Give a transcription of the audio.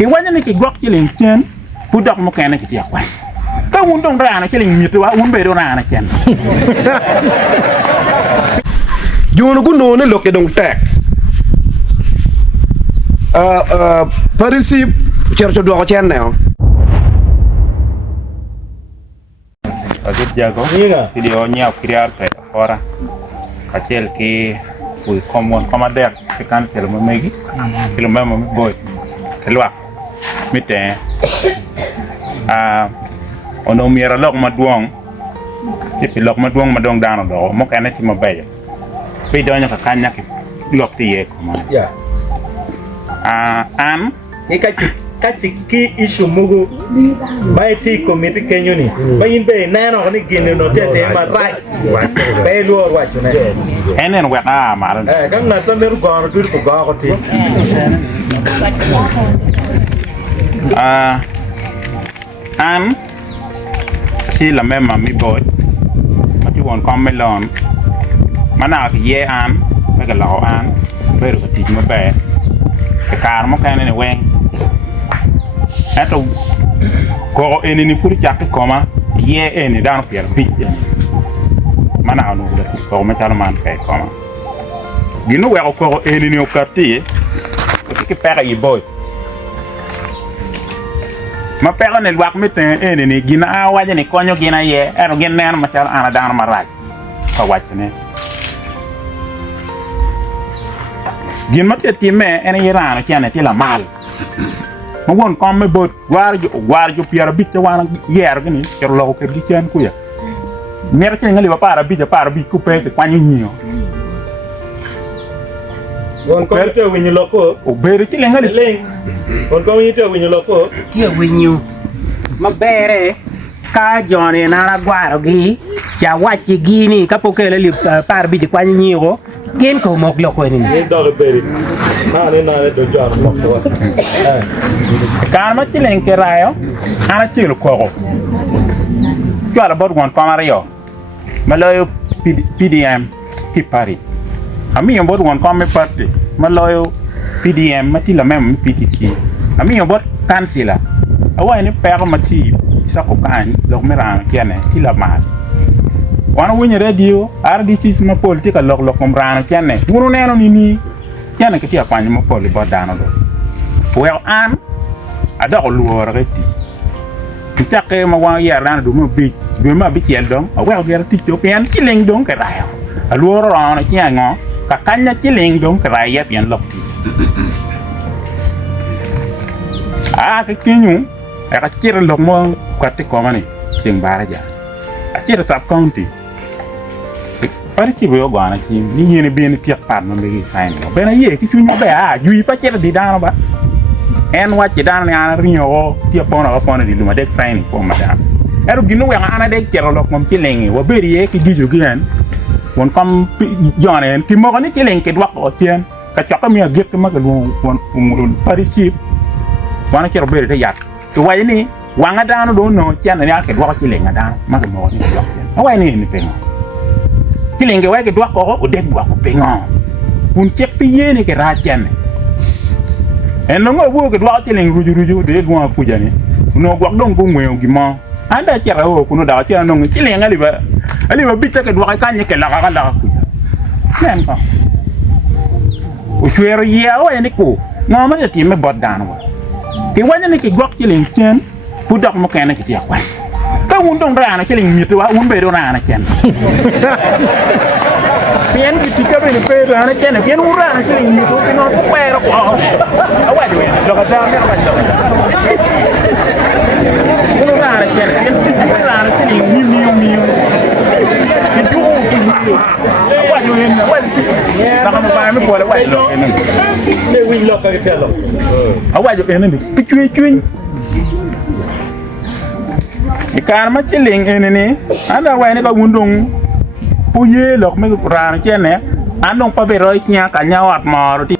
ki wanya ni ki gwak ki len chen pu dok mo kana ki ti akwa ka un dong ra na ki len mi to wa un be do na chen Junu gu no ne loke dong tek parisi cerco do chen ne Adit jago video nya kriar pe ora kacel ki ui komon komader ke kan kel mo megi kel mo boy kelwa mite ono miera lok maduong ti lok maduong madong dano do mo kana ti mabeyo pe do nya ka kanya ki lok ti ye ko ya an kachi ki issue mugo bai ti committee kenyo ni bai be na no ni gene no te ma right be lo wa chune enen we maran kan na to mer go dur ko go ko ti an ti la mema mi boy ma ti won kom melon mana ki ye an be ga law an be ro ti ma be ke kar mo kan ne wen eto ko enini pour jakk koma ye eni dan pier bijje mana anu da ko me tan man kay koma ginu we ko enini o katti ki pere yi boy ma pere ne wak meten enini gina waje ni konyo gina ye ero gen nen ma tan ana dan ma raj ko wacce ne gin ma tetti me ene yirana kene ti la mal ma won kom me bot war jo piara bitte wana yer gni cer lo ko di ken ku ya mer ke ngali ba para bi ku pe te kwani nyo won ko te winyi loko o bere ci ngali len won ko winyi te winyi loko ti winyu ma bere ka jone na la gwaro gi ja wachi gini ka pokele li par bi di kwani nyo gen ko mok loko ni ni do bere na ni na do jar loko kan ma ci len ke rayo ana ci lu ko ala bot gon pamario malayo PDM ti pari ami yon bot gon kom parti malayo PDM mati la même PDC ami yon bot kansila awa ni père mati sa ko kan lo meran kene ti la mal wana wonye radio RDC ma politique lok kom ran kene wuru neno ni kene ke ti akwani ma poli bot dano do well an ada ko luor reti tikake ma wa ya ran do mo bi kel dong awa ga ti to pen kileng dong ka rayo a luor ran na kiango ka kanya kileng dong ka rayo pen lokti ka kinyu ka kira lok mo kwate ko mani sing baraja a kira sub county pare ki bo gwana ki ni yene ben piak pat mo be fain be na ye ki chunyu be yui pa kira di dano ba en wacce dan ne ana rinyo ti pona di luma dek faini ko madam ero ginu we ana dek kero lok mom tilengi wo beriye ki gijo gen won kom jone en ti mo ni tilengi ke dwak o tien ka chaka mi agek ma ga won umul parisi wana kero beri te yak to wayni wanga dano do no tian ne ake dwak tilenga dan ma ga mo ni dwak awai ni pengo tilengi wa ke dwak ko o dek dwak ko pengo un chek pi yene ke ra tian en no wo ke dwa tiling ruju de gwa kuja ni no gwa dong ko ngwe ngima anda chera ho kuno da tia no tiling ali ba bitta ke dwa ka nye ke la kuja nen ko o chwero ya o ni ko no ma ti me bot dan wa ke wanya ni ke gwa tiling chen pu dok mo kana ke tia kwa ka un dong ra na tiling mi to wa un be do na na chen pian ki ka be ni pe do na chen pian un ra na tiling mi to ke no ko pe ro ko awa do lo ka ta me wa do un ra na chen pian ra na tiling mi ki do awa do na wa ba ka ba me ko la wa lo le win lo ka te lo awa do en ni ki chui ikar ma tiling enene anda wa ni ka wundong puye lok me ran chene andong pa be roi nya ka nya wat maro ti